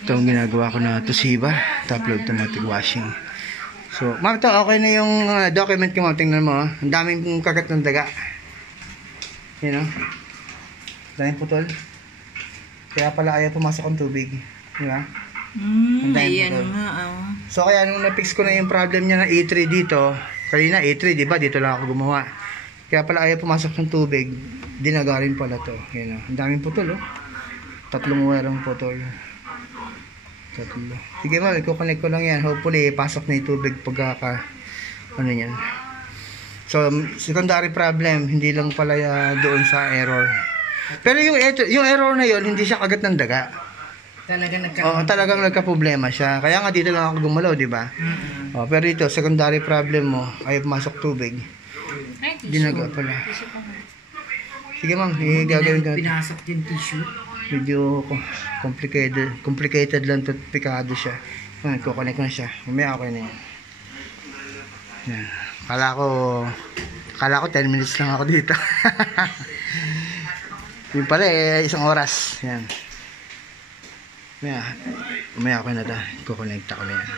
Ito ang ginagawa ko na Toshiba top load automatic washing. So ma'am, ito okay na yung document ko ma'am. Tingnan mo, ang daming kagat ng daga. Yan o, daming putol. Kaya pala ayaw pumasok ang tubig, di ba? Ayan nga. So kaya nung na-fix ko na yung problem niya ng E3 dito, kanina E3 di ba, dito lang ako gumawa. Kaya pala ayaw pumasok ng tubig, dinagarin pala to. Yan o, ang daming putol oh. 3 werang putol. 3. Sige ma'am, i-connect ko lang yan. Hopefully pasok na yung tubig pagkaka ano yan. So secondary problem, hindi lang pala doon sa error. Pero yung error na yon, hindi siya kagat ng daga. Talagang nagka-problema siya. Kaya nga dito lang ako gumalaw, di ba? Pero ito, secondary problem mo, ayaw pumasok tubig. Dinaga pala. Sige ma'am, gagawin ka. Pinasok yung tissue. Medyo complicated lang to, pikado siya. Kukunik ko na siya. Mamaya okay na yan. Yan. Kala ko 10 minutes lang ako dito. Yung pala 1 oras. Yan. Mamaya okay na ta. Kukonekta ko na yan.